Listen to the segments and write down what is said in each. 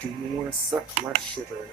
Do you wanna suck my sugar?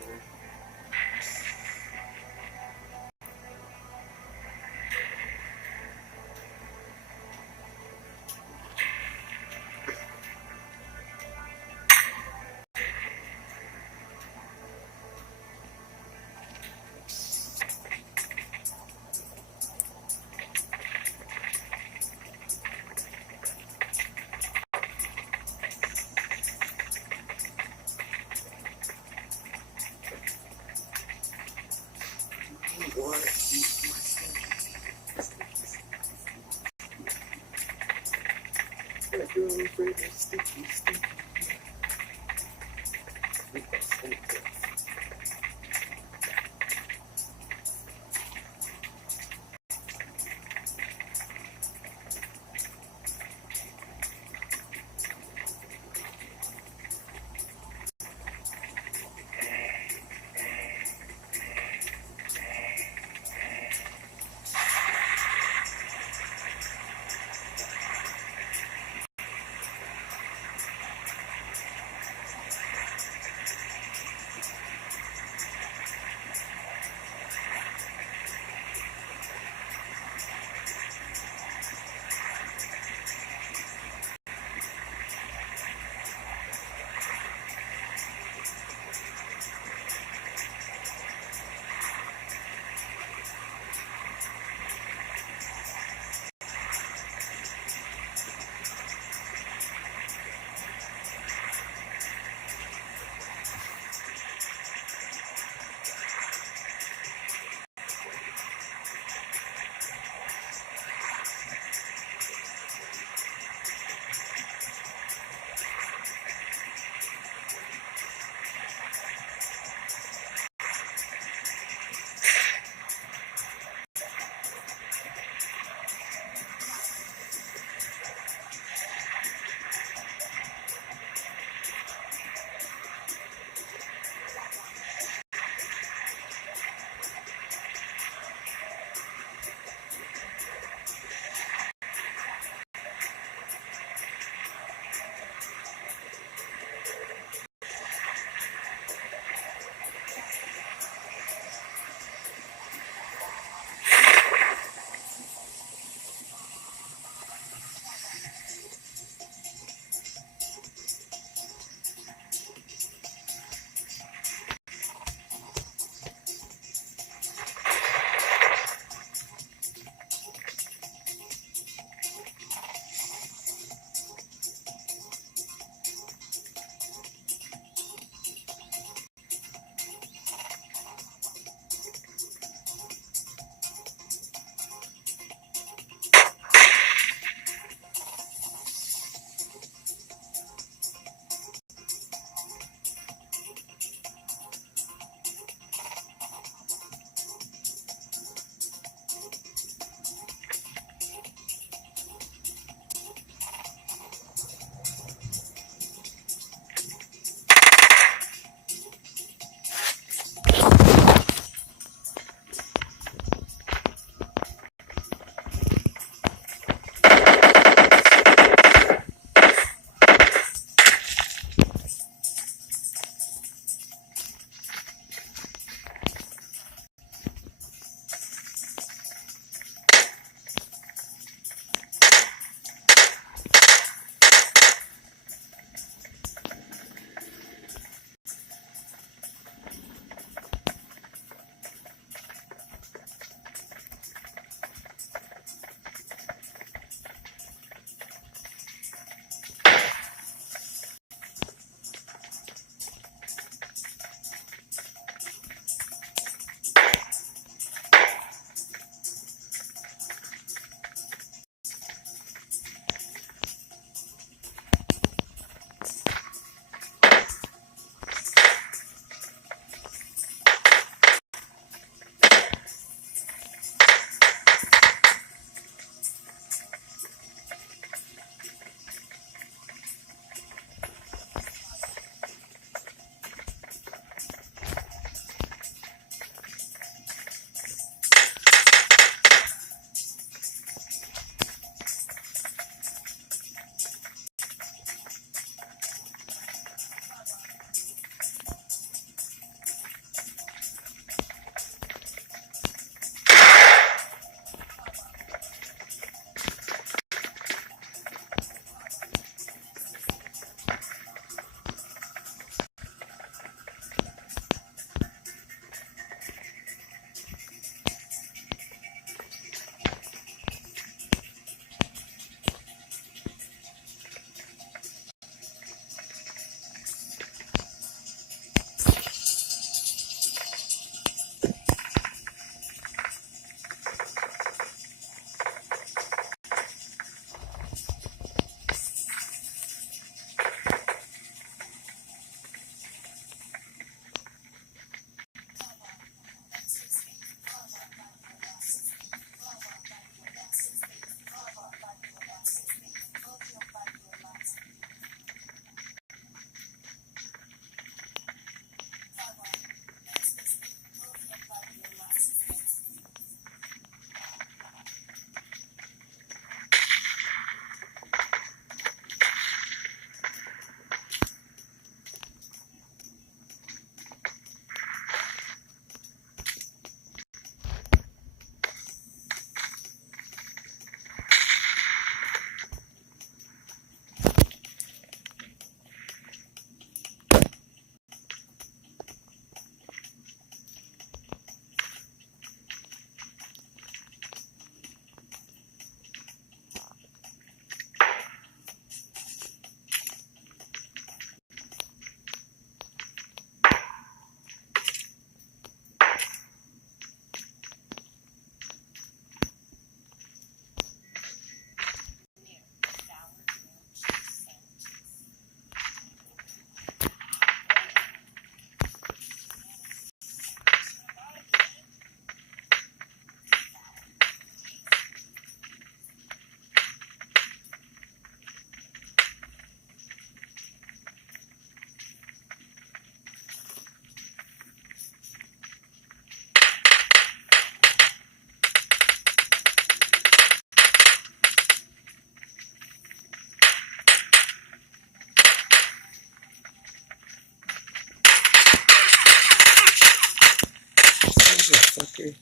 motherfucker.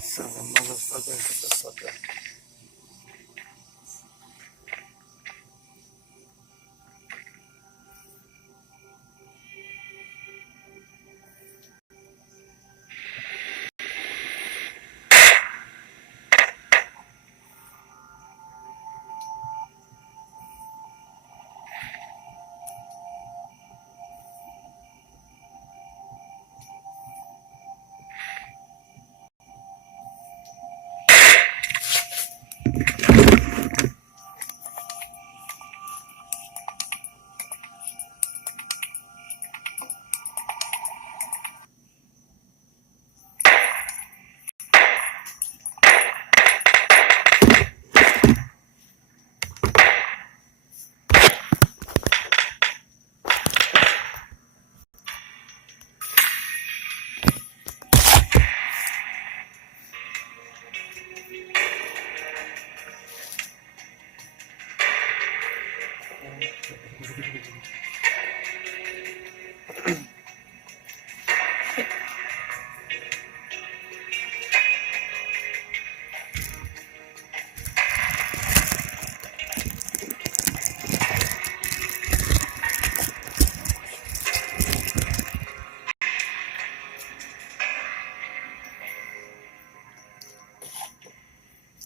Son of a motherfucker.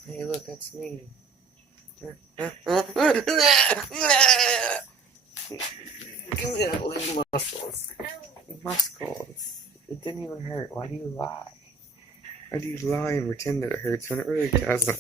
Hey, look, that's me. Give me that leg muscles. Muscles. It didn't even hurt. Why do you lie? Why do you lie and pretend that it hurts when it really doesn't?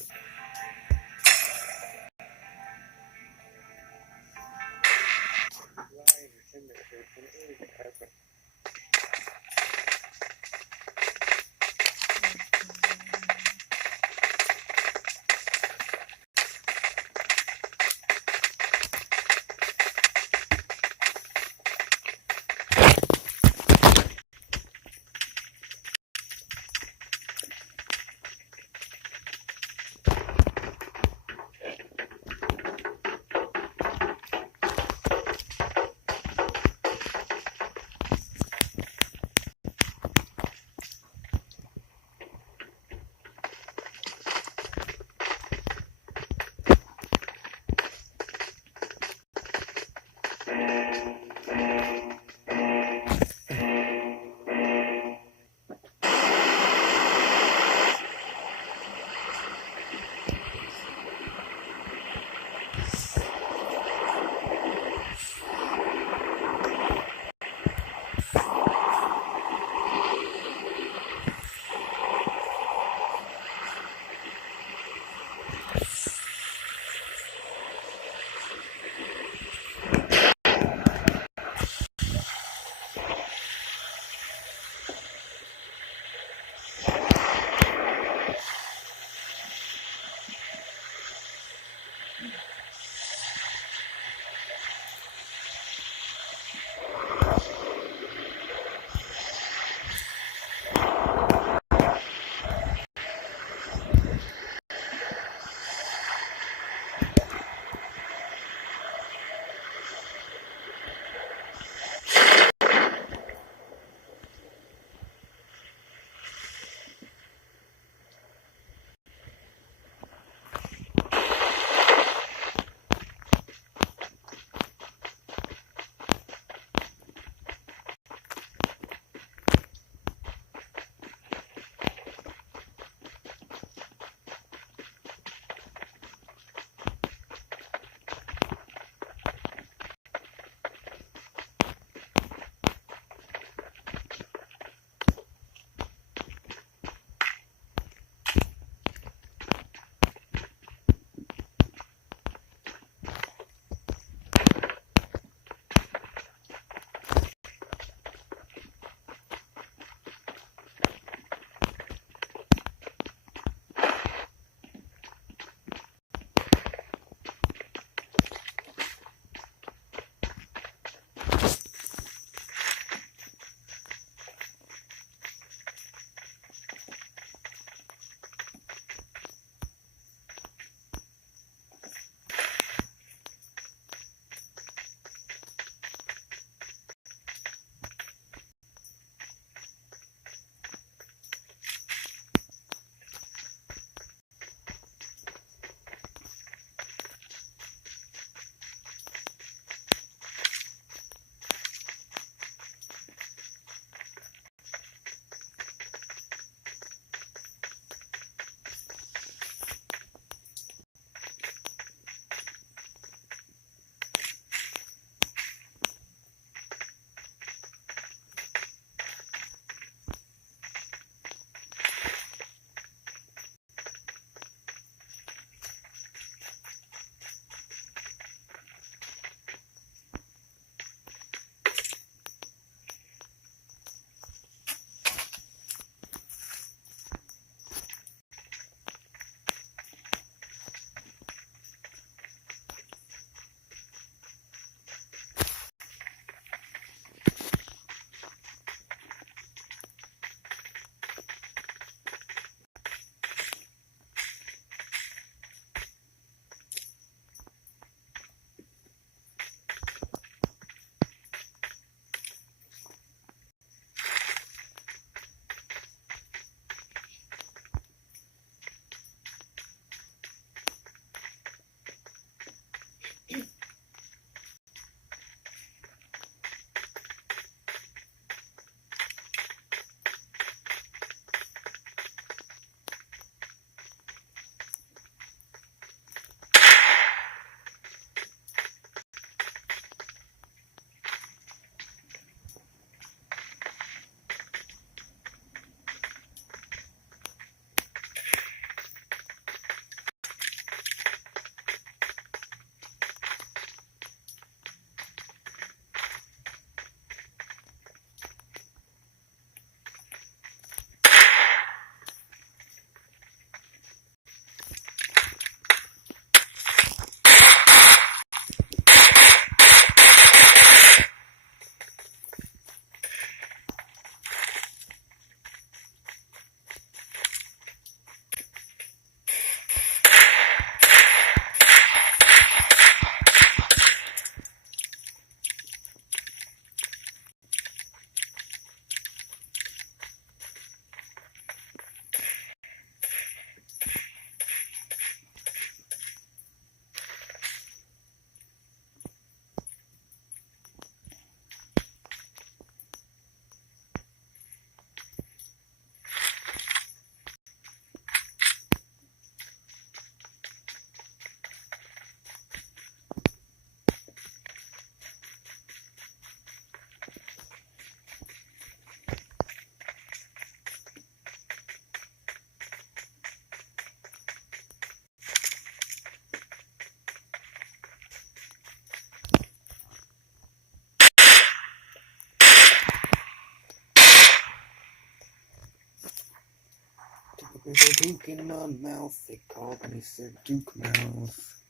There's a Duke in my mouth. They called me Sir Duke Mouth.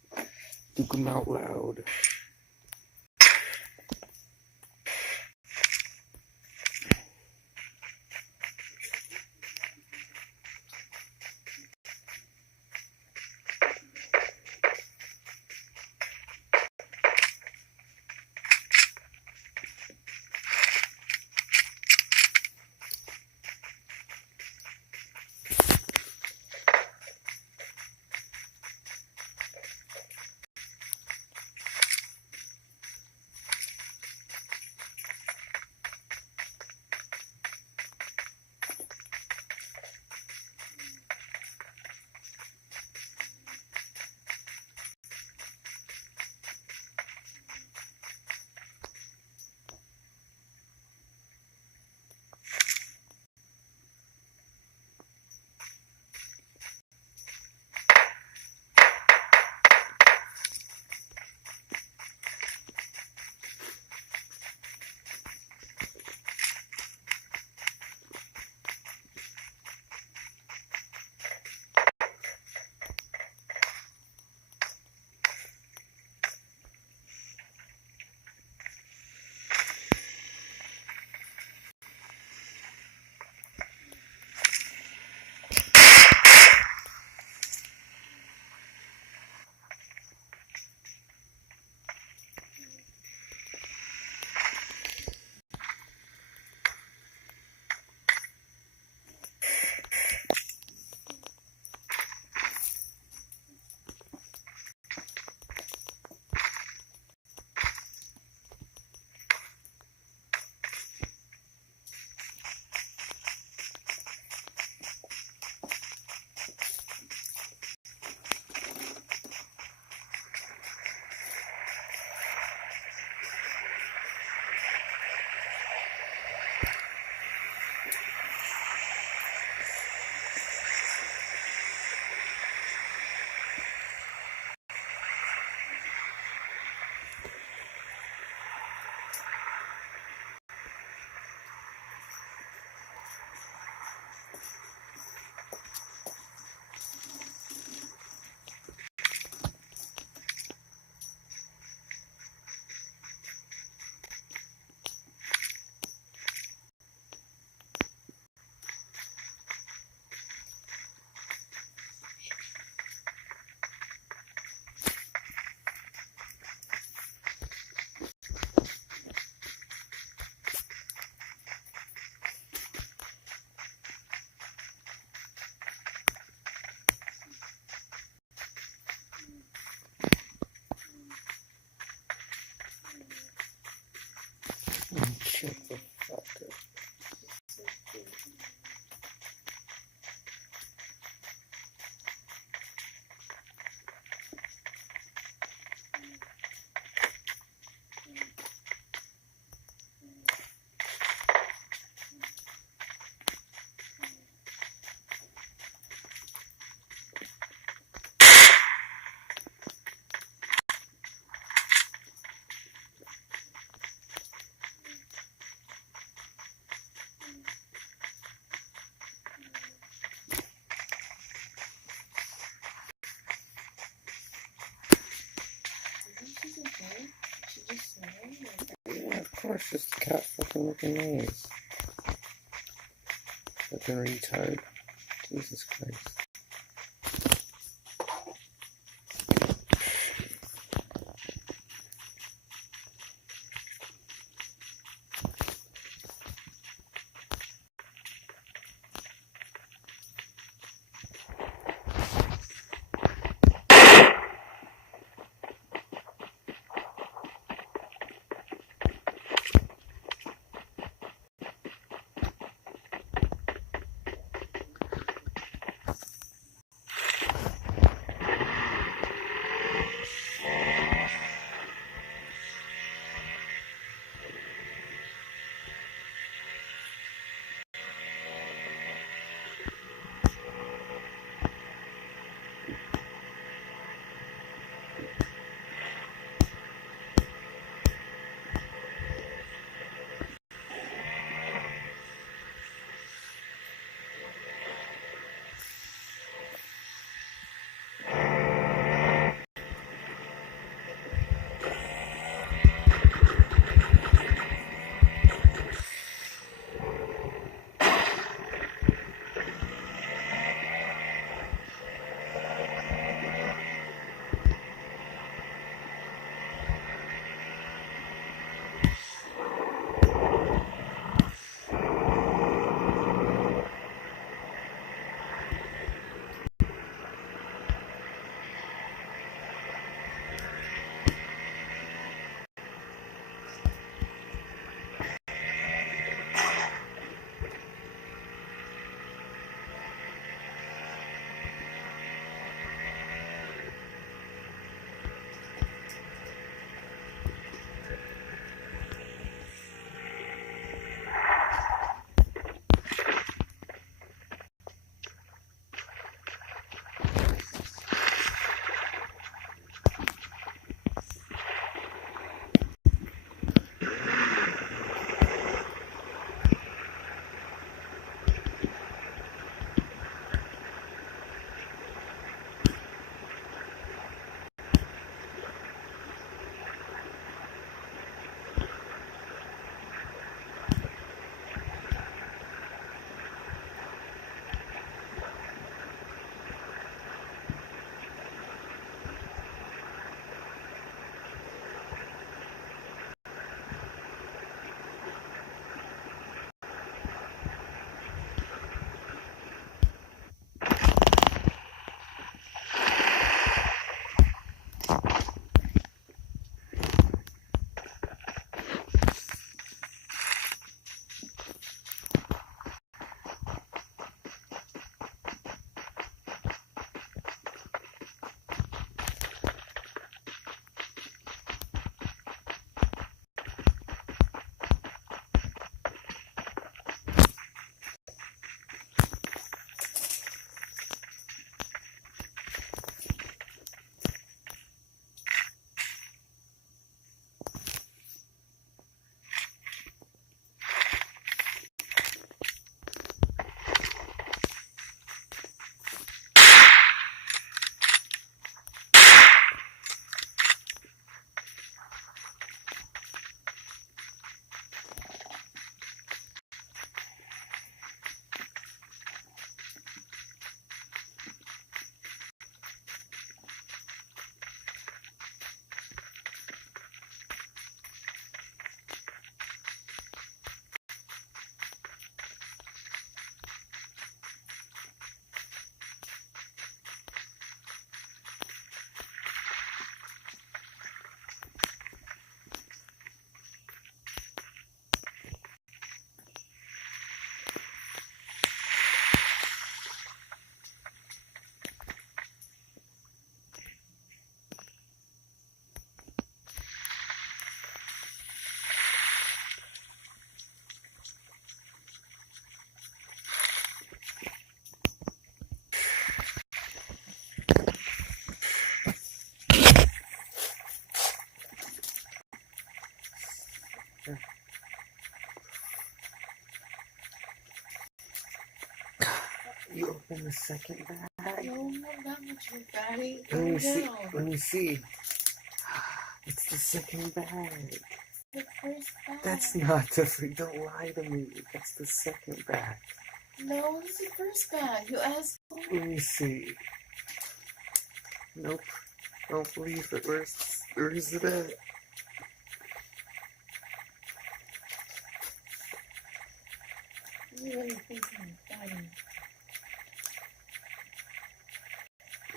Duke 'em out loud. Shut the fuck up. Yeah, of course, just a cat fucking making noise. Fucking retard. Jesus Christ. open the second bag? No, not that much of a fatty. Let me see. Down. Let me see. It's the second bag. The first bag. That's not the. Don't lie to me. That's the second bag. No, it's the first bag. You asked. Let me see. Nope. I don't believe it. Where's it at? You really think I'm fatty?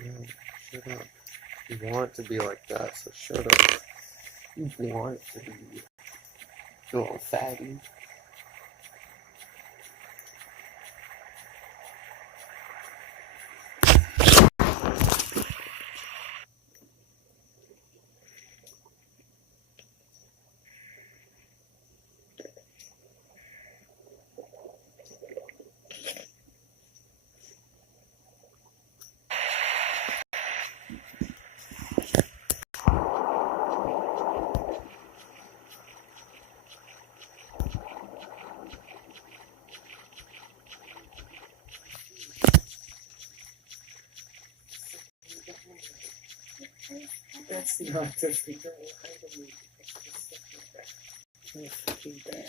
No, shut up. You want it to be like that, so shut up. You want it to be a little fatty. That's not the figure. Don't lie to me. That's the second bag.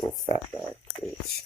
Little fat bag, bitch.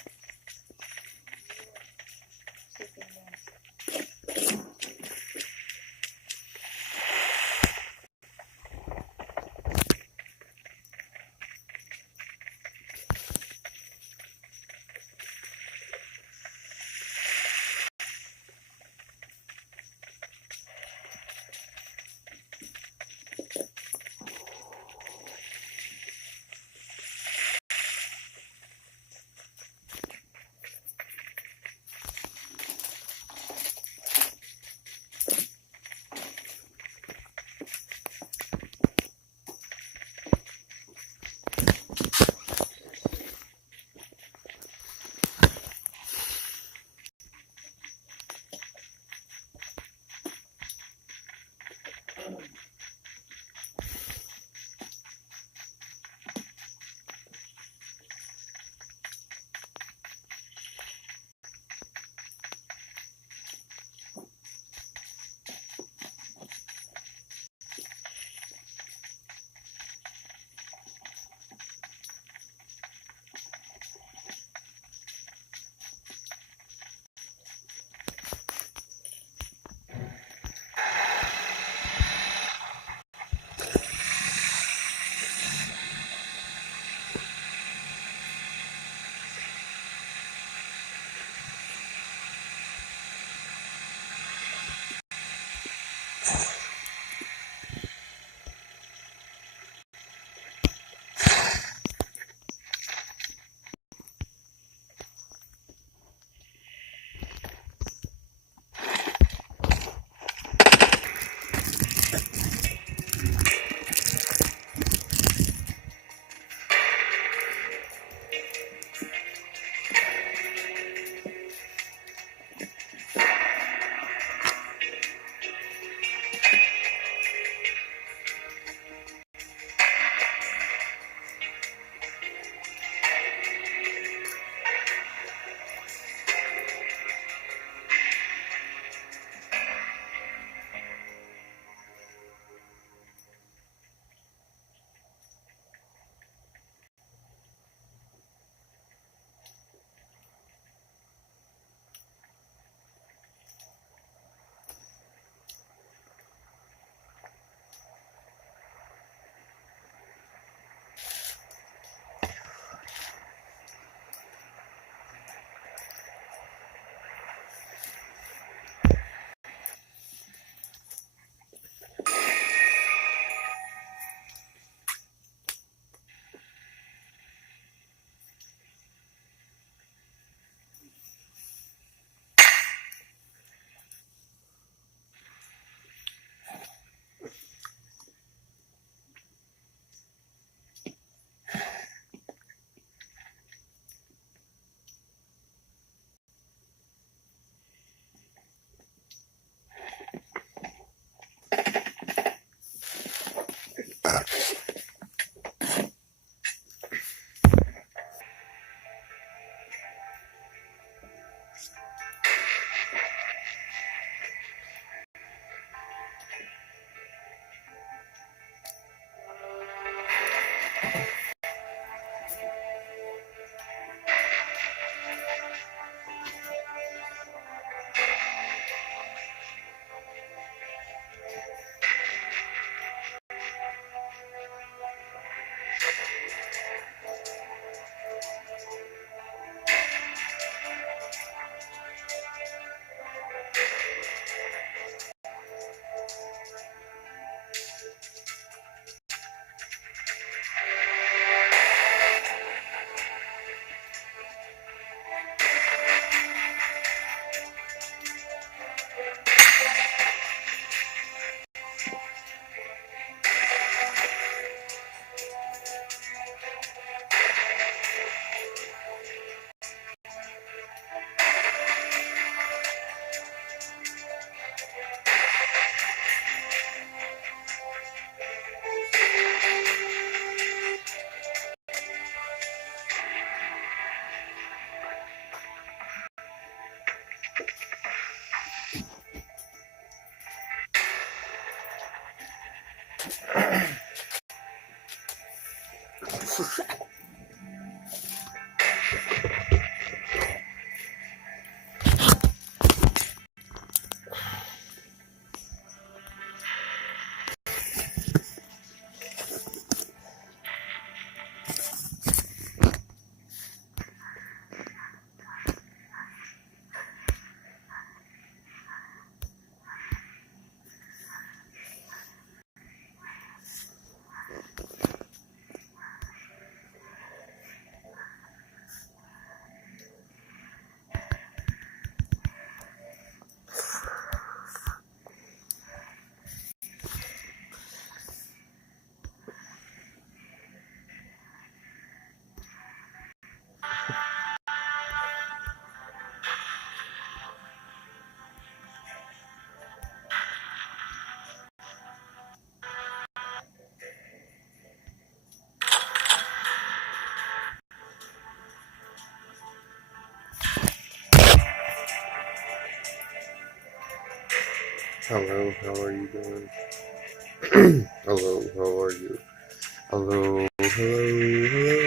Hello, how are you doing? Hello, how are you? Hello, hello.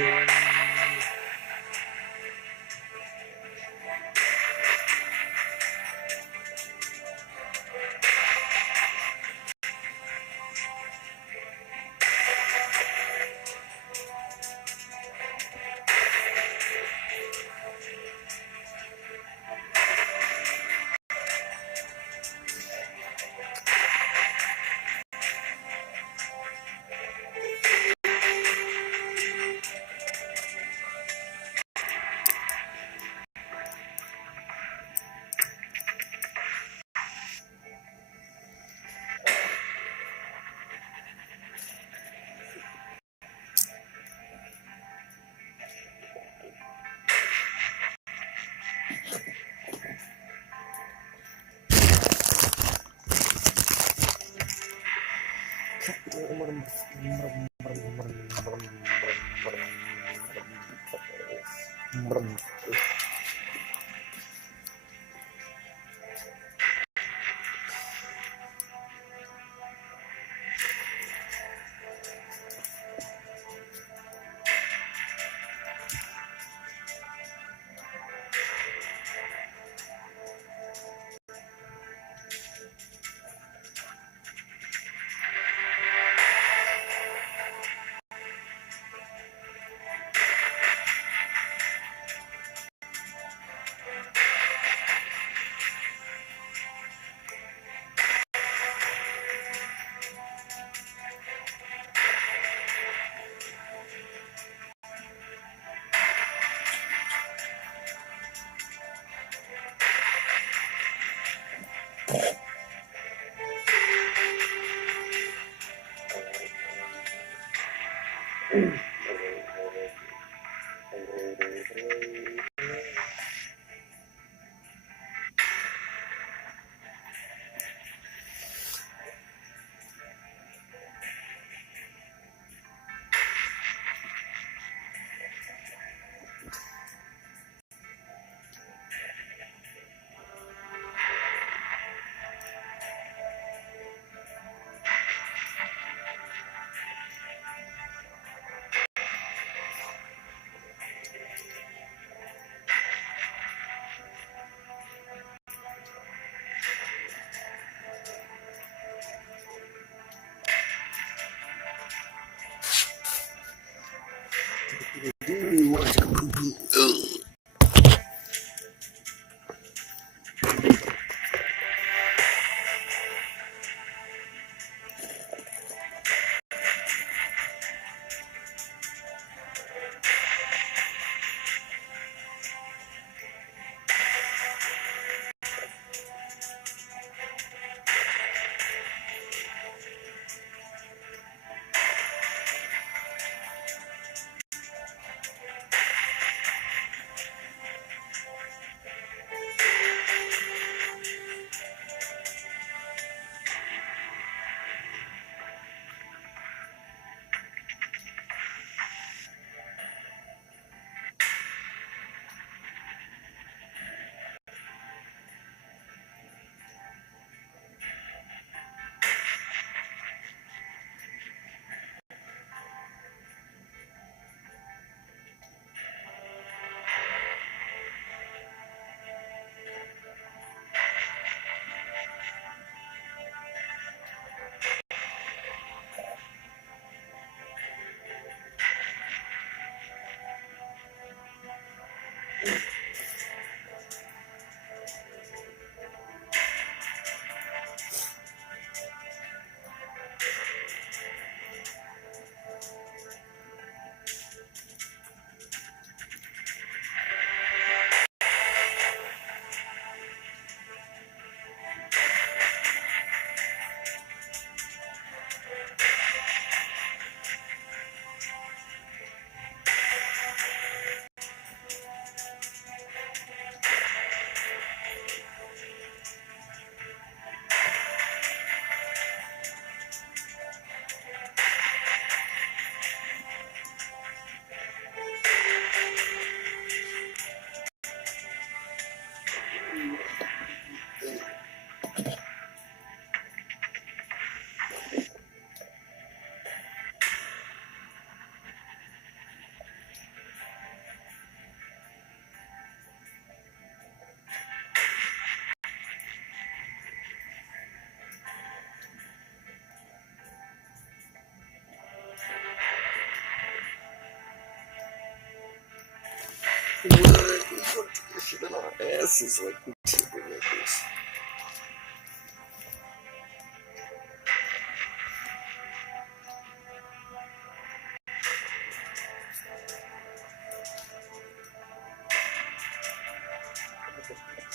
Shit in our asses like we super makers.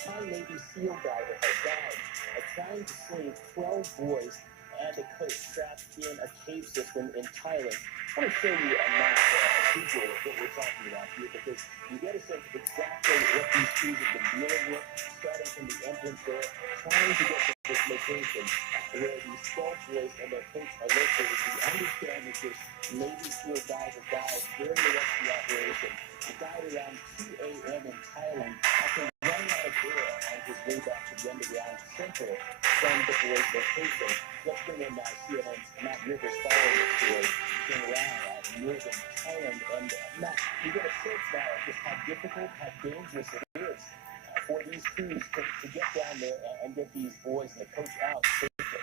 Thai Navy SEAL diver has died trying to save 12 boys and a coach trapped in a cave system in Thailand. I want to show you a map, a visual of what we're talking about here, because you get a sense of exactly what these crews have been dealing with, starting from the entrance there, trying to get to this location where these 12 boys and their coach are located. We understand that this Navy SEAL diver died during the rescue operation. He died around 2 a.m. in Thailand after running out of air on his way back to the underground center from the boys' location. Let's bring in CNN's Matt Rivers following this story in around northern Thailand. And Matt, you get a sense now of just how difficult, how dangerous it is for these crews to get down there and get these boys and the coach out safely.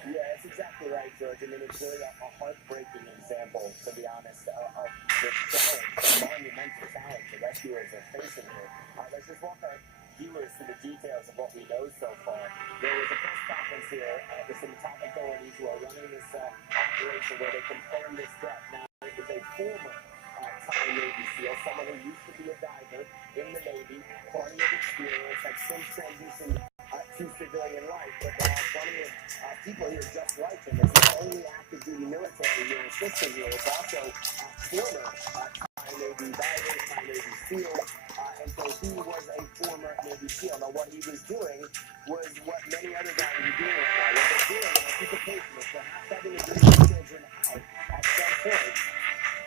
Yeah, that's exactly right, George. I mean, it's really a heartbreaking example, to be honest, of the challenge, the monumental challenge the rescuers are facing here. Let's just walk our viewers through the details of what we know so far. There was a press conference here with some top authorities who are running this operation where they confirmed this death. Now, it was a former Thai Navy SEAL, someone who used to be a diver in the Navy, plenty of experience, had since transitioned to civilian life, but there are plenty of people here just like him. It's not only active duty military here assisting here, it's also former Thai Navy diver, Thai Navy SEAL, and so he was a former Navy SEAL. Now, what he was doing was what many other divers are doing right now. What they're doing in anticipation of perhaps having to bring their children out at some point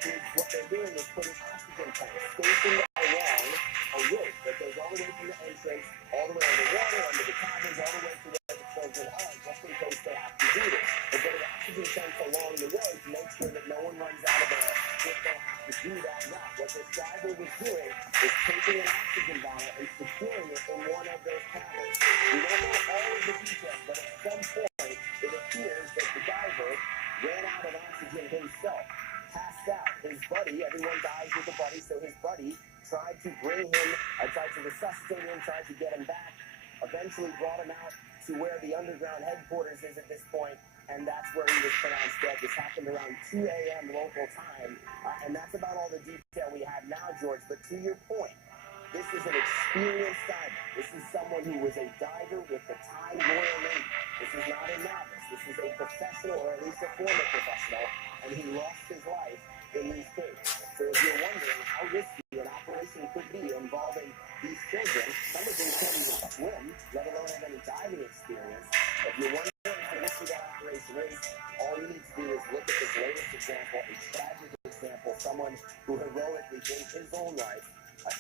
is what they're doing is putting oxygen tanks stationed along a rope that goes all the way from the entrance, all the way underwater, under the cabins, all the way to where the children are, just in case they have to do this. They're putting oxygen tanks along the way to make sure that no one runs out of there if they have to do that route. What this diver was doing is taking an oxygen bottle and securing it in one of those cabins. We don't know all of the details, but at some point, it appears that the diver ran out of oxygen himself, passed out. His buddy, everyone dies with a buddy, so his buddy tried to bring him, tried to resuscitate him, tried to get him back, eventually brought him out to where the underground headquarters is at this point, and that's where he was pronounced dead. This happened around 2 a.m. local time, and that's about all the detail we have now, George. But to your point, this is an experienced diver. This is someone who was a diver with the Thai Royal Navy. This is not a novice. This is a professional, or at least a former professional, and he lost his life in these caves. So if you're wondering how risky an operation could be involving these children, some of them can't even swim, let alone have any diving experience. If you're wondering how risky that operation is, all you need to do is look at this latest example, a tragic example, someone who heroically gave his own life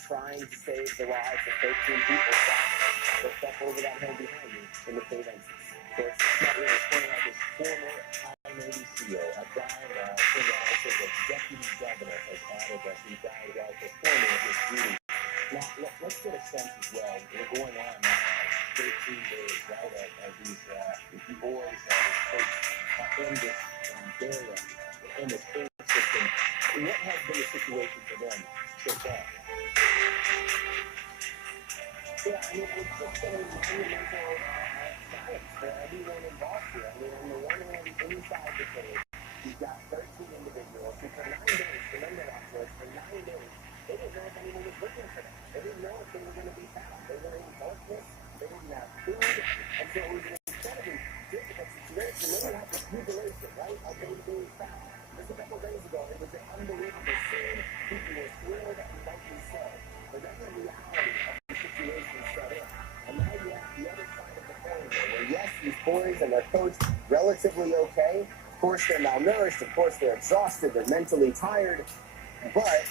trying to save the lives of 13 people trapped up over that hill behind me in the cave entrance. So it's not really pointing out this former Thai Navy SEAL, a guy that also the deputy governor has added that he died while performing his duty. Now, let's get a sense as well. We're going on 13 days, right, of these boys and this coach in this area, in this cave system. What has been the situation for them so far? Yeah, I mean, it's just a monumental challenge for everyone involved here. I mean, on the one hand, inside the cave, you've got 13 individuals who for 9 days, remember that, George, for 9 days, they didn't know if anyone was looking for them. They didn't know if they were going to be found. They were in darkness, they didn't have food, and so it was an incredibly difficult situation. Then you have the jubilation, right, of them being found. Just a couple days ago, it was an unbelievable scene. People were thrilled and rightly so. But then the reality of the situation set in. And now you have the other side of the coin here, where yes, these boys and their coach relatively okay. Of course, they're malnourished. Of course, they're exhausted. They're mentally tired. But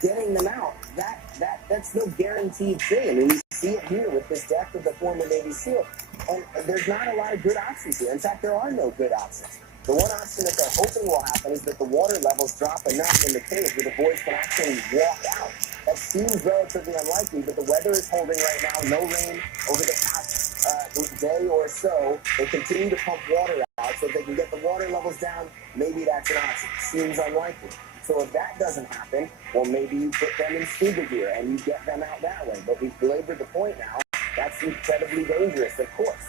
getting them out, that's no guaranteed thing. I mean, we see it here with this death of the former Navy SEAL. And there's not a lot of good options here. In fact, there are no good options. The one option that they're hoping will happen is that the water levels drop enough in the cave where the boys can actually walk out. That seems relatively unlikely, but the weather is holding right now. No rain over the past day or so. They continue to pump water out. out. So if they can get the water levels down, maybe that's an option. Seems unlikely. So if that doesn't happen, well, maybe you put them in scuba gear and you get them out that way. But we've belabored the point now. That's incredibly dangerous, of course.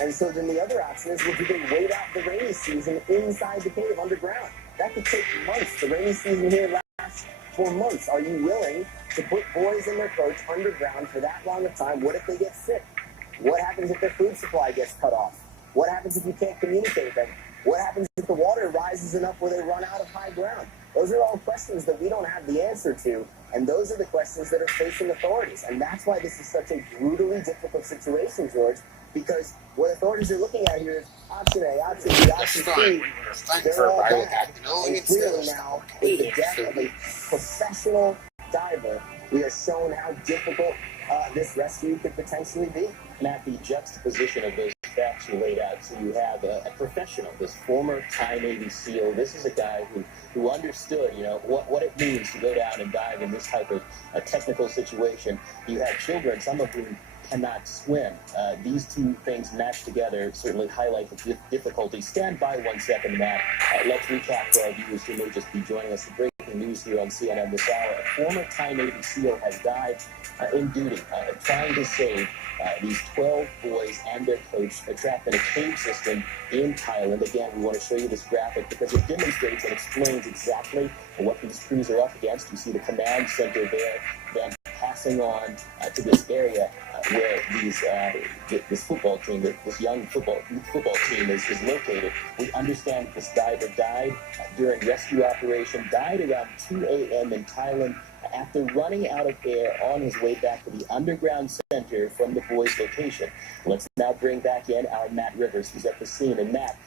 And so then the other option is, well, do they wait out the rainy season inside the cave underground? That could take months. The rainy season here lasts for months. Are you willing to put boys and their coach underground for that long of time? What if they get sick? What happens if their food supply gets cut off? What happens if you can't communicate with them? What happens if the water rises enough where they run out of high ground? Those are all questions that we don't have the answer to, and those are the questions that are facing authorities. And that's why this is such a brutally difficult situation, George, because what authorities are looking at here is option A, option B, option C. They're all bad. And clearly now, with the death of a professional diver, we are shown how difficult this rescue could potentially be. Matt, the juxtaposition of those facts you laid out. So you have a professional, this former Thai Navy SEAL. This is a guy who understood, what it means to go down and dive in this type of a technical situation. You have children, some of whom cannot swim. These two things matched together certainly highlight the difficulty. Stand by 1 second, Matt. Let's recap for our viewers who may just be joining us. The breaking news here on CNN this hour. A former Thai Navy SEAL has died in duty, trying to save these 12 boys and their coach trapped in a cave system in Thailand. Again, we want to show you this graphic because it demonstrates and explains exactly what these crews are up against. You see the command center there, then passing on to this area where this football team, this young football team is located. We understand that this diver died during rescue operation, died around 2 a.m. in Thailand after running out of air on his way back to the underground center from the boys' location. Let's now bring back in our Matt Rivers, who's at the scene. And Matt,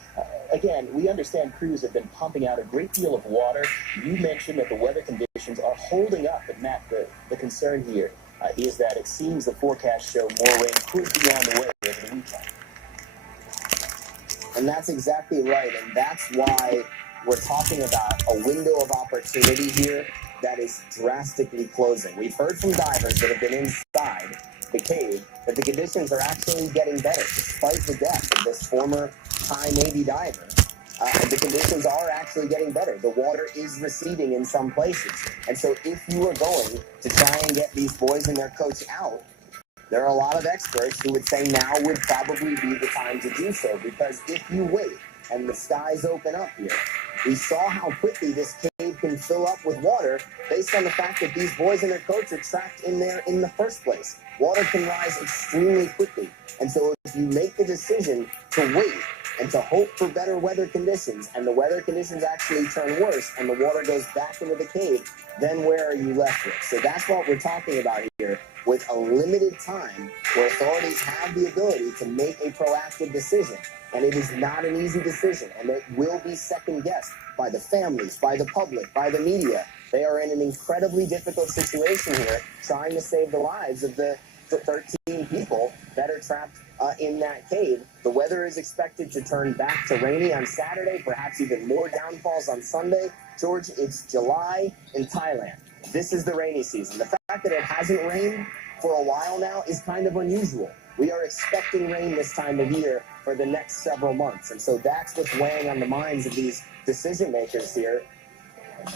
again, we understand crews have been pumping out a great deal of water. You mentioned that the weather conditions are holding up, but Matt, the concern here is that it seems the forecasts show more rain could be on the way over the weekend. And that's exactly right, and that's why we're talking about a window of opportunity here that is drastically closing. We've heard from divers that have been inside the cave that the conditions are actually getting better, despite the death of this former Thai Navy diver. The conditions are actually getting better. The water is receding in some places. And so if you are going to try and get these boys and their coach out, there are a lot of experts who would say now would probably be the time to do so, because if you wait and the skies open up here, we saw how quickly this cave can fill up with water based on the fact that these boys and their coach are trapped in there in the first place. Water can rise extremely quickly. And so if you make the decision to wait and to hope for better weather conditions, and the weather conditions actually turn worse and the water goes back into the cave, then where are you left with? So that's what we're talking about here, with a limited time where authorities have the ability to make a proactive decision. And it is not an easy decision, and it will be second-guessed by the families, by the public, by the media. They are in an incredibly difficult situation here, trying to save the lives of the 13 people that are trapped in that cave. The weather is expected to turn back to rainy on Saturday, perhaps even more downfalls on Sunday. George, it's July in Thailand. This is the rainy season. The fact that it hasn't rained for a while now is kind of unusual. We are expecting rain this time of year for the next several months. And so that's what's weighing on the minds of these decision makers here.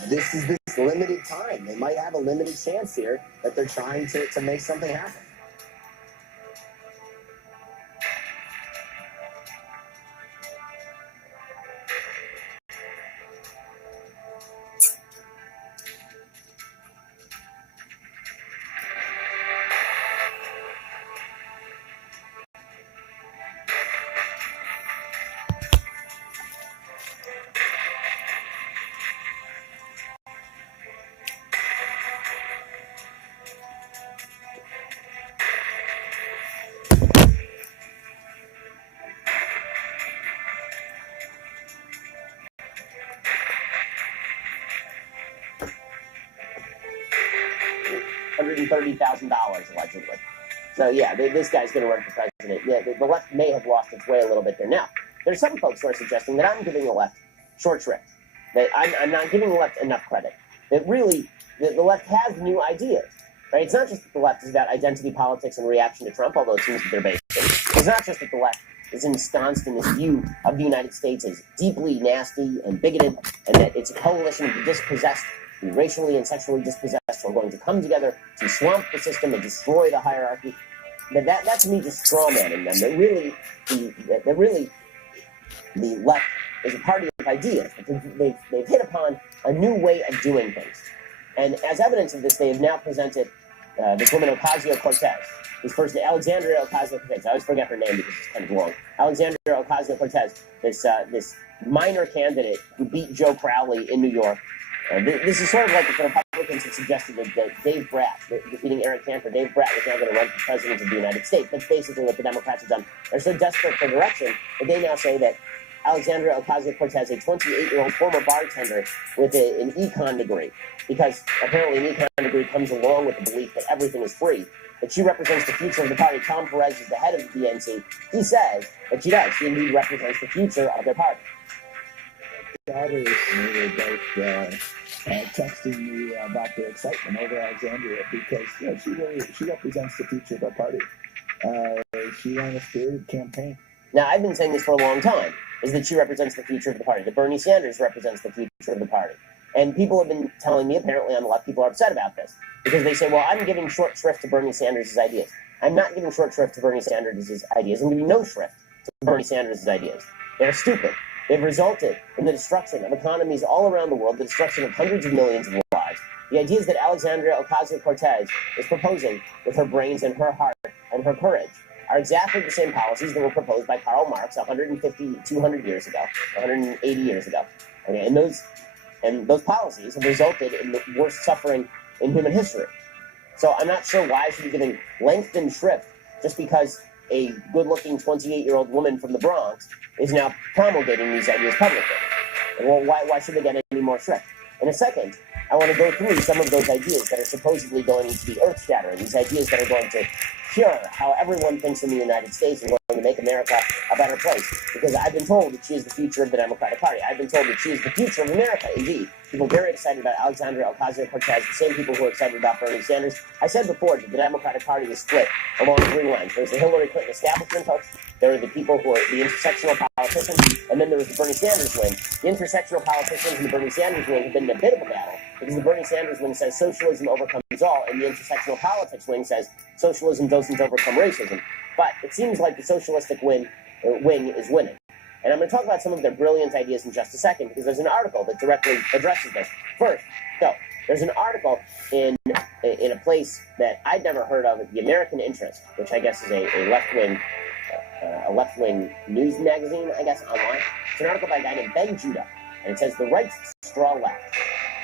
This is this limited time. They might have a limited chance here that they're trying to make something happen. $130,000 allegedly. So yeah, this guy's going to run for president. Yeah, the left may have lost its way a little bit there. Now, there's some folks who are suggesting that I'm giving the left short shrift. That I'm not giving the left enough credit. That really, the left has new ideas. Right? It's not just that the left is about identity politics and reaction to Trump, although it seems that they're based. It's not just that the left is ensconced in this view of the United States as deeply nasty and bigoted, and that it's a coalition of the dispossessed, the racially and sexually dispossessed, who are going to come together to swamp the system and destroy the hierarchy. That to me just strawmanning them. That really the left is a party of ideas. They've hit upon a new way of doing things. And as evidence of this, they have now presented this woman, Ocasio-Cortez, who's first Alexandria Ocasio-Cortez. I always forget her name because it's kind of long. Alexandria Ocasio-Cortez, this minor candidate who beat Joe Crowley in New York. This is sort of like if the Republicans had suggested that Dave Bratt, defeating Eric Cantor, Dave Bratt was now going to run for president of the United States. That's basically what the Democrats have done. They're so desperate for direction that they now say that Alexandria Ocasio-Cortez, a 28-year-old former bartender with an econ degree, because apparently an econ degree comes along with the belief that everything is free, that she represents the future of the party. Tom Perez is the head of the DNC. He says that she does. She indeed represents the future of their party. Daughters were both texting me about their excitement over Alexandria because she represents the future of our party. She ran a spirited campaign. Now, I've been saying this for a long time, is that she represents the future of the party, that Bernie Sanders represents the future of the party. And people have been telling me, apparently on the left, people are upset about this, because they say, well, I'm giving short shrift to Bernie Sanders' ideas. I'm not giving short shrift to Bernie Sanders' ideas. I'm giving no shrift to Bernie Sanders' ideas. They're stupid. They've resulted in the destruction of economies all around the world, the destruction of hundreds of millions of lives. The ideas that Alexandria Ocasio-Cortez is proposing with her brains and her heart and her courage are exactly the same policies that were proposed by Karl Marx 150, 200 years ago, 180 years ago. Okay, and those policies have resulted in the worst suffering in human history. So I'm not sure why I should be giving lengthened shrift just because a good-looking 28-year-old woman from the Bronx is now promulgating these ideas publicly. Well, why should they get any more shrift? In a second, I want to go through some of those ideas that are supposedly going to be earth-shattering, these ideas that are going to cure how everyone thinks in the United States and going to make America a better place. Because I've been told that she is the future of the Democratic Party. I've been told that she is the future of America, indeed. People very excited about Alexandria Ocasio-Cortez, the same people who are excited about Bernie Sanders. I said before that the Democratic Party is split along three lines. There's the Hillary Clinton establishment folks, there are the people who are the intersectional politicians, and then there was the Bernie Sanders wing. The intersectional politicians and the Bernie Sanders wing have been in a bit of a battle, because the Bernie Sanders wing says socialism overcomes all, and the intersectional politics wing says socialism doesn't overcome racism. But it seems like the socialistic wing is winning. And I'm going to talk about some of their brilliant ideas in just a second, because there's an article that directly addresses this. First, there's an article in a place that I'd never heard of, The American Interest, which I guess is a left-wing news magazine, I guess, online. It's an article by a guy named Ben Judah, and it says, "The Right's Straw Left."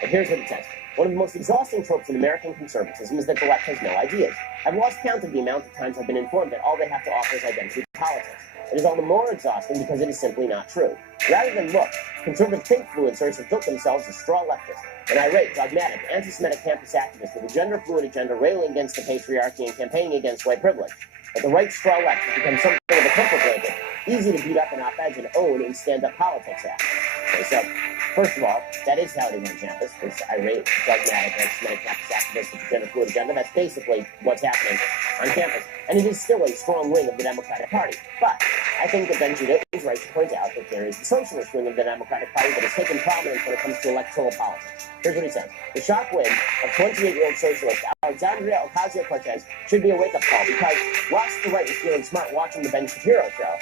And here's what it says. One of the most exhausting tropes in American conservatism is that the left has no ideas. I've lost count of the amount of times I've been informed that all they have to offer is identity politics. It is all the more exhausting because it is simply not true. Rather than look, conservative think-fluencers have built themselves as straw leftists, an irate, dogmatic, anti-Semitic campus activist with a gender-fluid agenda railing against the patriarchy and campaigning against white privilege. But the right straw left has become something of a comfort blanket, easy to beat up in op-eds and own in stand-up politics act. Okay, so, first of all, that is how it is on campus. This irate, dogmatic, anti-Semitic campus activist with a gender-fluid agenda. That's basically what's happening on campus. And it is still a strong wing of the Democratic Party. But I think that Ben Judah is right to point out that there is the socialist wing of the Democratic Party that has taken prominence when it comes to electoral politics. Here's what he says. The shock win of 28-year-old socialist Alexandria Ocasio-Cortez should be a wake-up call, because whilst the right is feeling smart watching the Ben Shapiro show,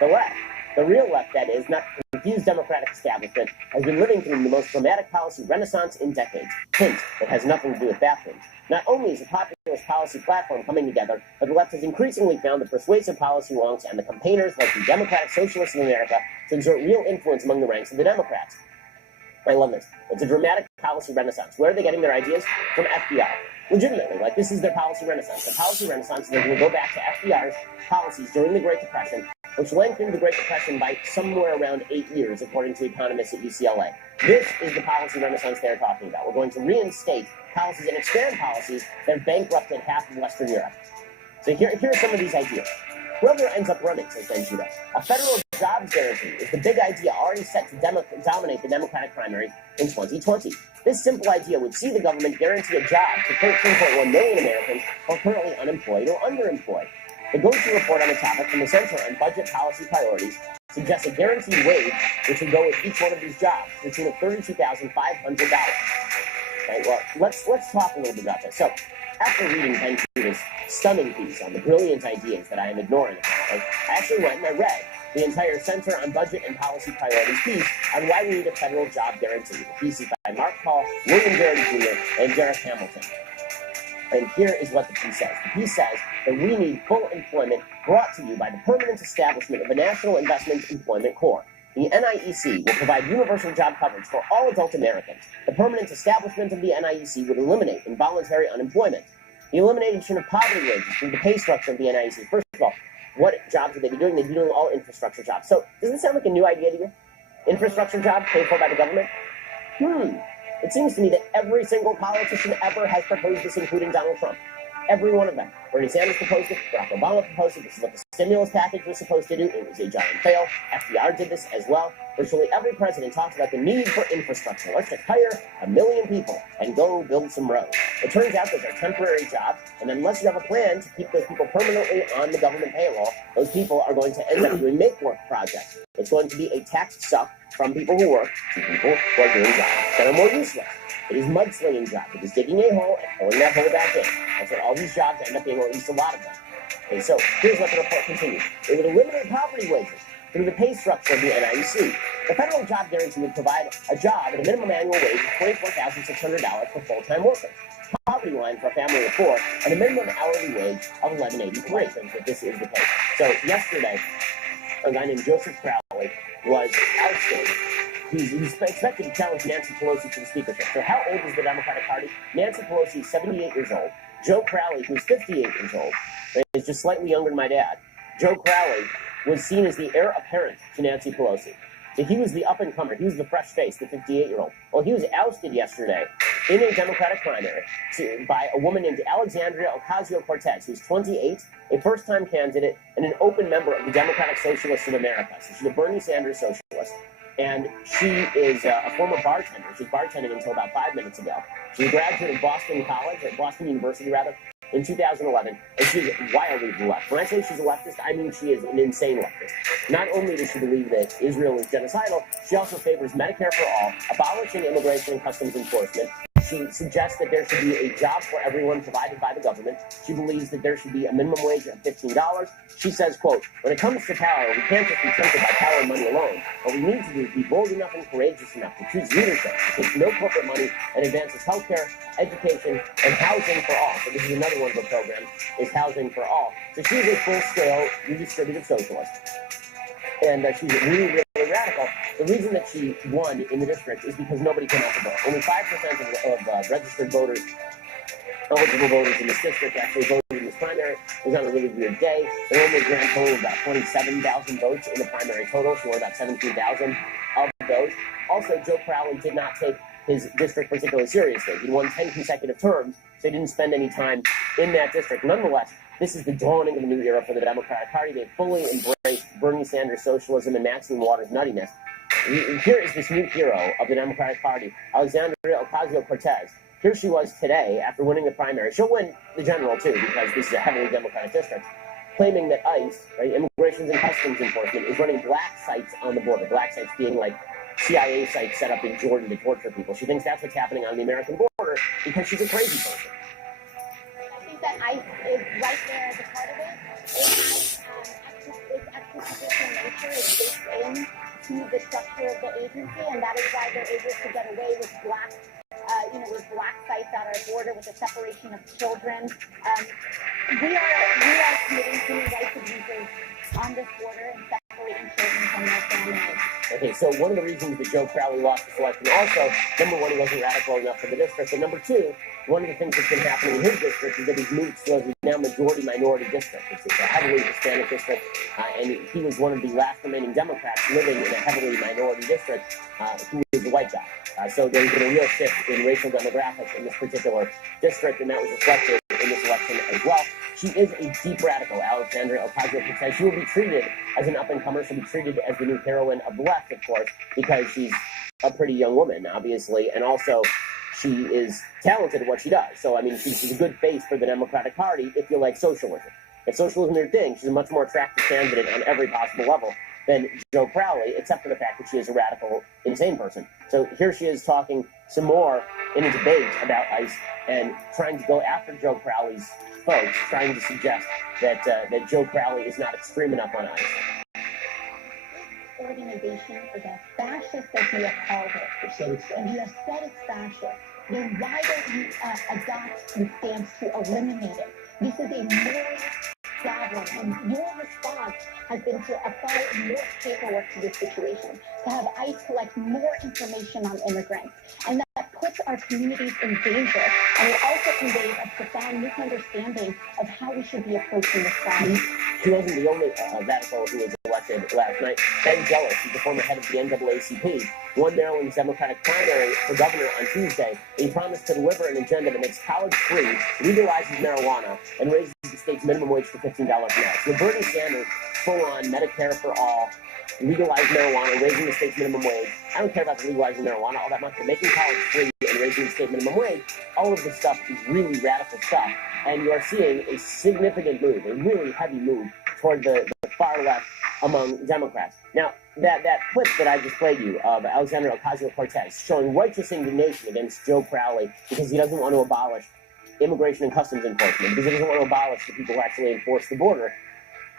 the left, the real left that is, not the confused Democratic establishment, has been living through the most dramatic policy renaissance in decades. Hint, it has nothing to do with bathrooms. Not only is a populist policy platform coming together, but the left has increasingly found the persuasive policy wonks and the campaigners like the Democratic Socialists of America to exert real influence among the ranks of the Democrats. I love this. It's a dramatic policy renaissance. Where are they getting their ideas? From FDR. Legitimately, like, this is their policy renaissance. The policy renaissance is they're going to go back to FDR's policies during the Great Depression, which lengthened the Great Depression by somewhere around 8 years, according to economists at UCLA. This is the policy renaissance they're talking about. We're going to reinstate policies and expand policies that have bankrupted half of Western Europe. So here are some of these ideas. Whoever ends up running, says Ben Judah, a federal jobs guarantee is the big idea already set to dominate the Democratic primary in 2020. This simple idea would see the government guarantee a job to 13.1 million Americans who are currently unemployed or underemployed. The go-to report on the topic from the Center on Budget Policy Priorities suggests a guaranteed wage which would go with each one of these jobs to the tune of $32,500. Okay, well, let's talk a little bit about this. So, after reading Ben Shooter's stunning piece on the brilliant ideas that I am ignoring, I actually went and I read the entire Center on Budget and Policy Priorities piece on why we need a federal job guarantee. The piece is by Mark Paul, William Garrity Jr., and Derek Hamilton. And here is what the piece says. The piece says that we need full employment brought to you by the permanent establishment of the National Investment Employment Corps. The NIEC will provide universal job coverage for all adult Americans. The permanent establishment of the NIEC would eliminate involuntary unemployment. The elimination of poverty wages through the pay structure of the NIEC. First of all, what jobs would they be doing? They'd be doing all infrastructure jobs. So, does this sound like a new idea to you? Infrastructure jobs paid for by the government? It seems to me that every single politician ever has proposed this, including Donald Trump. Every one of them. Bernie Sanders proposed it. Barack Obama proposed it. This is what the stimulus package was supposed to do. It was a giant fail. FDR did this as well. Virtually every president talks about the need for infrastructure. Let's just hire 1 million people and go build some roads. It turns out that they're temporary jobs, and unless you have a plan to keep those people permanently on the government payroll, those people are going to end up doing make-work projects. It's going to be a tax suck from people who work to people who are doing jobs that are more useless. It is mudslinging jobs. It is digging a hole and pulling that hole back in. That's what all these jobs end up being, or at least a lot of them. Okay, so here's what the report continues. It would eliminate poverty wages through the pay structure of the NIEC. The federal job guarantee would provide a job at a minimum annual wage of $24,600 for full-time workers. Poverty line for a family of 4, and a minimum hourly wage of $11.83. That this is the case. So yesterday, a guy named Joseph Crowley was ousted. He's expected to challenge Nancy Pelosi to the speakership. So how old is the Democratic Party? Nancy Pelosi is 78 years old. Joe Crowley, who's 58 years old, is just slightly younger than my dad. Joe Crowley was seen as the heir apparent to Nancy Pelosi. So he was the up-and-comer. He was the fresh face, the 58-year-old. Well, he was ousted yesterday in a Democratic primary by a woman named Alexandria Ocasio-Cortez, who's 28, a first-time candidate, and an open member of the Democratic Socialists of America. So she's a Bernie Sanders socialist. And she is a former bartender. She was bartending until about 5 minutes ago. She graduated Boston University, in 2011, and she's wildly left. When I say she's a leftist, I mean she is an insane leftist. Not only does she believe that Israel is genocidal, she also favors Medicare for all, abolishing immigration and customs enforcement. She suggests that there should be a job for everyone provided by the government. She believes that there should be a minimum wage of $15. She says, quote, when it comes to power, we can't just be tempted by power and money alone. What we need to do is be bold enough and courageous enough to choose leadership, to take no corporate money, and advances healthcare, education, and housing for all. So this is another one of her programs, is housing for all. So she's a full-scale redistributive socialist. And she's really, really radical. The reason that she won in the district is because nobody came out to vote. Only 5% of registered voters, eligible voters in this district actually voted in this primary. It was on a really weird day. There were only a grand total of about 27,000 votes in the primary total. She won about 17,000 of those. Also, Joe Crowley did not take his district particularly seriously. He won 10 consecutive terms, so he didn't spend any time in that district. Nonetheless, this is the dawning of a new era for the Democratic Party. They fully embraced Bernie Sanders' socialism and Maxine Waters' nuttiness. Here is this new hero of the Democratic Party, Alexandria Ocasio-Cortez. Here she was today after winning the primary. She'll win the general, too, because this is a heavily Democratic district, claiming that ICE, right, Immigration and Customs Enforcement, is running black sites on the border. Black sites being like CIA sites set up in Jordan to torture people. She thinks that's what's happening on the American border because she's a crazy person. I think that ICE is right there as a part of it. Its extrajudicial nature is baked into the structure of the agency, and that is why they're able to get away with with black sites at our border, with the separation of children. We are committing human rights abuses on this border and separating children from their families. Okay, so one of the reasons that Joe Crowley lost this election also, number one, he wasn't radical enough for the district, but number two, one of the things that's been happening in his district is that he's moved to a now majority-minority district. It's a heavily Hispanic district, and he was one of the last remaining Democrats living in a heavily minority district who was a white guy. So there's been a real shift in racial demographics in this particular district, and that was reflected in this election as well. She is a deep radical, Alexandria Ocasio-Cortez. She will be treated as an up-and-comer. She'll be treated as the new heroine of the left, of course, because she's a pretty young woman, obviously, and also she is talented at what she does. So, I mean, she's a good face for the Democratic Party if you like socialism. If socialism is your thing, she's a much more attractive candidate on every possible level than Joe Crowley, except for the fact that she is a radical, insane person. So here she is talking some more in a debate about ICE and trying to go after Joe Crowley's folks, trying to suggest that that Joe Crowley is not extreme enough on ICE. Organization is as fascist as you have called it, and you have said it's fascist, then why don't you adopt the stance to eliminate it? This is a moral problem, and your response has been to apply more paperwork to this situation, to have ICE collect more information on immigrants, and that puts our communities in danger, and it also conveys a profound misunderstanding of how we should be approaching this problem. She wasn't the only radical who was elected last night. Ben Jealous, who's the former head of the NAACP, won Maryland's Democratic primary for governor on Tuesday. He promised to deliver an agenda that makes college free, legalizes marijuana, and raises the state's minimum wage to $15 an hour. So Bernie Sanders, full-on Medicare for all, legalize marijuana, raising the state's minimum wage. I don't care about the legalizing marijuana all that much, but making college free and raising the state minimum wage, all of this stuff is really radical stuff. And you are seeing a significant move, a really heavy move toward the far left among Democrats. Now, that clip that I just played you of Alexandria Ocasio-Cortez showing righteous indignation against Joe Crowley because he doesn't want to abolish immigration and customs enforcement, because he doesn't want to abolish the people who actually enforce the border.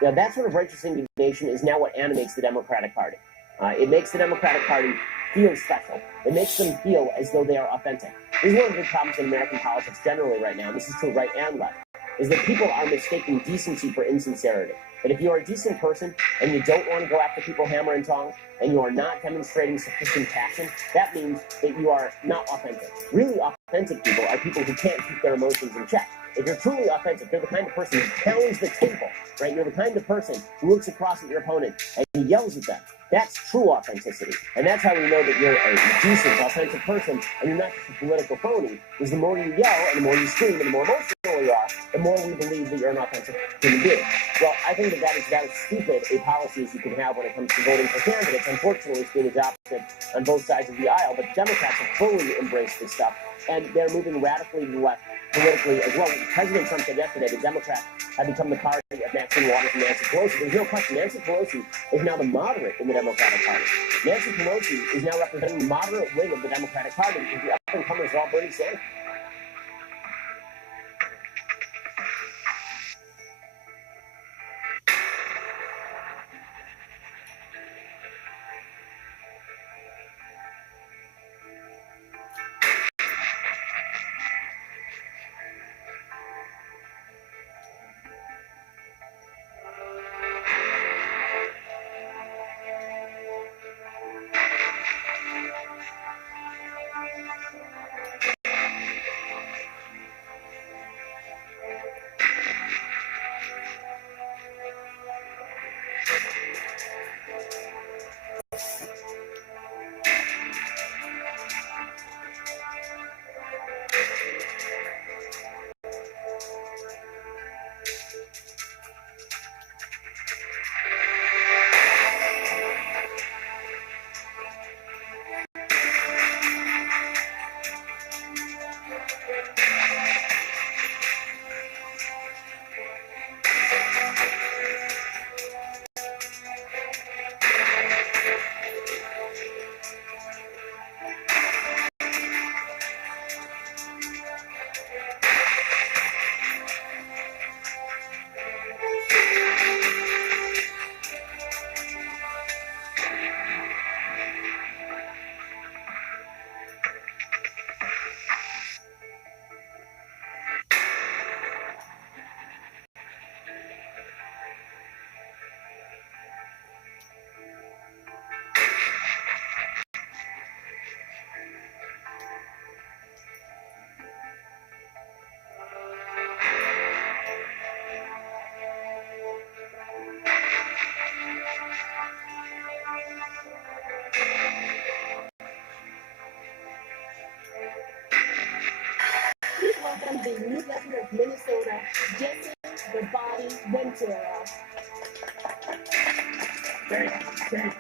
Now, that sort of righteous indignation is now what animates the Democratic Party. It makes the Democratic Party feel special. It makes them feel as though they are authentic. This is one of the big problems in American politics generally right now, and this is true right and left, is that people are mistaking decency for insincerity. That if you are a decent person and you don't want to go after people hammer and tong, and you are not demonstrating sufficient passion, that means that you are not authentic. Really authentic people are people who can't keep their emotions in check. If you're truly authentic, you're the kind of person who pounds the table, right? You're the kind of person who looks across at your opponent and yells at them. That's true authenticity. And that's how we know that you're a decent, authentic person and you're not just a political phony, because the more you yell and the more you scream and the more emotional you are, the more we believe that you're an authentic human being. Well, I think that is as stupid a policy as you can have when it comes to voting for candidates. Unfortunately, it's being adopted on both sides of the aisle, but Democrats have fully embraced this stuff, and they're moving radically to the left politically as well. President Trump said yesterday the Democrats have become the party of Maxine Waters and Nancy Pelosi. There's no question. Nancy Pelosi is now the moderate in the Democratic Party. Nancy Pelosi is now representing the moderate wing of the Democratic Party because the up-and-comers are all Bernie Sanders. Welcome to the new governor of Minnesota, Jesse the Body Ventura. Thank you.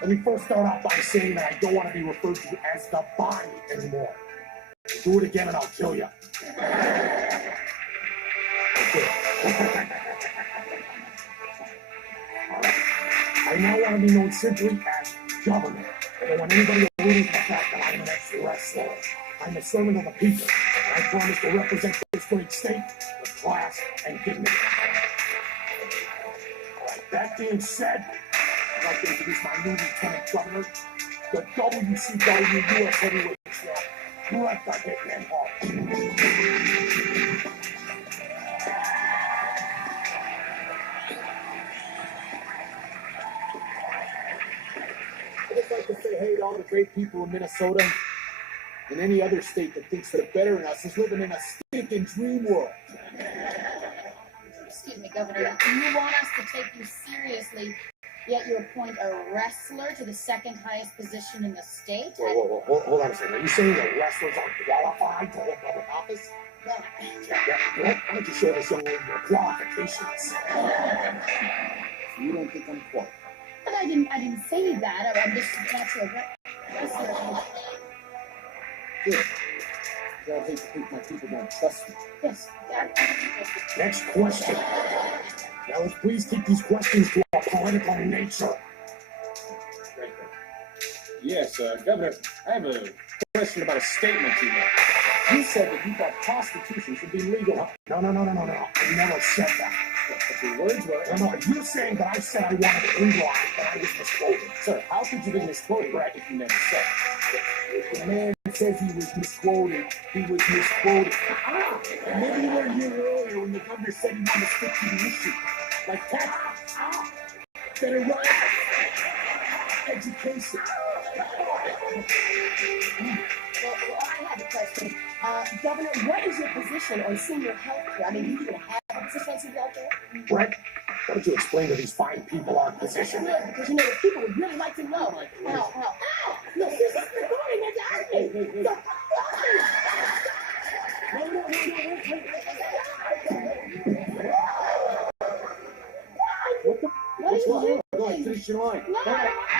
Let me first start off by saying that I don't want to be referred to as the body anymore. Do it again and I'll kill you. Okay. I now want to be known simply as governor. I don't want anybody alluding to the fact that I'm an ex-wrestler. I'm a servant of the people, and I promise to represent this great state with class and dignity. All right, that being said, I'd like to introduce my new lieutenant governor, the WCW US Heavyweight Champ, Bret the Hitman Hart. I'd just like to say hey to all the great people in Minnesota and any other state that thinks they're better than us is living in a stinking dream world. Excuse me, Governor. Do you want us to take you seriously, yet you appoint a wrestler to the second highest position in the state? Whoa, hold on a second. Are you saying that wrestlers aren't qualified to hold public office? Well, Why don't you show this young lady your qualifications? You don't think I'm qualified? but I didn't say that. I'm just natural wrestler. Good. I hate to think my people don't trust me. Yes. Next question. Now let's please keep these questions to a political nature. Yes, Governor, I have a question about a statement you made. You said that you thought prostitution should be legal. No. I never said that. But your words were... No, you're saying that I said I wanted it legalized, but I was misquoted. Sir, how could you be misquoted, Brett, if you never said it? The man says he was misquoted. He was misquoted. Maybe you were a year earlier when the governor said he wanted to stick to the issue. Like tax, better rights, education. Well, I had a question. Governor, what is your position on senior health care? I mean, do you even have a position on senior health care? Brett, why don't you explain to these fine people our position? Good, because you know the people would really like to know. Ow. Look, this is recording it. What's wrong? Go ahead, finish your line.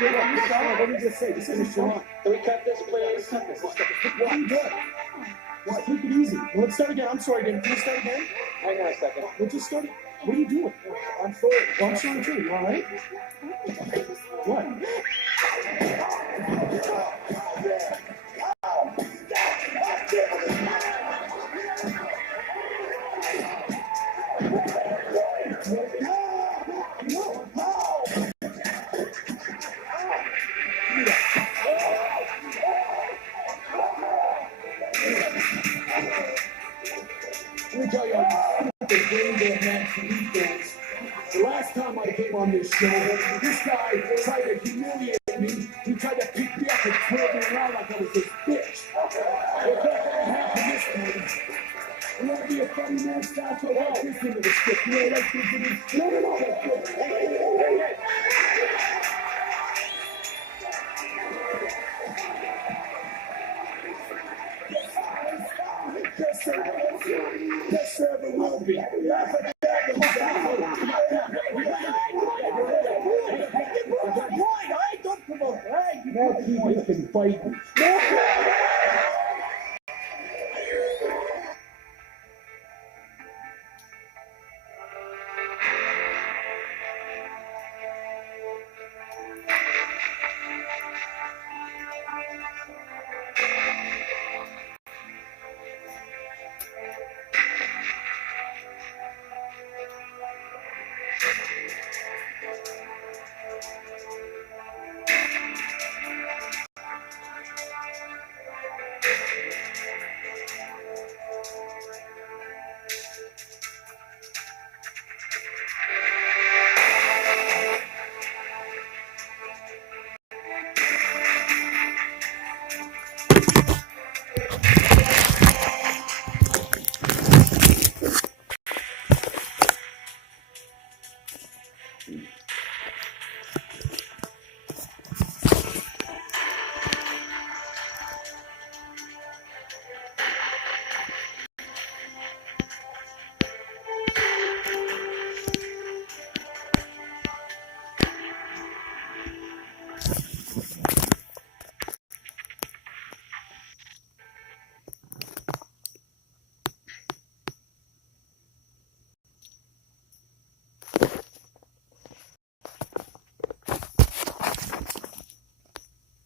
Let me just say, finish your line. Can we cut this, please? What are you doing? Just keep it easy. Well, let's start again. I'm sorry, David. Can you start again? Hang on a second. We'll just start. What are you doing? I'm sorry. Well, I'm sorry too. You all right? What? Let me tell you, the last time I came on this show, this guy tried to humiliate me. He tried to pick me up and twirl me around like I was his bitch. If that happened this time, you want to be a funny man, stop so write this into the script. You know, like this into the No. Hey. Yes, sir, it will be. Now keep been fighting.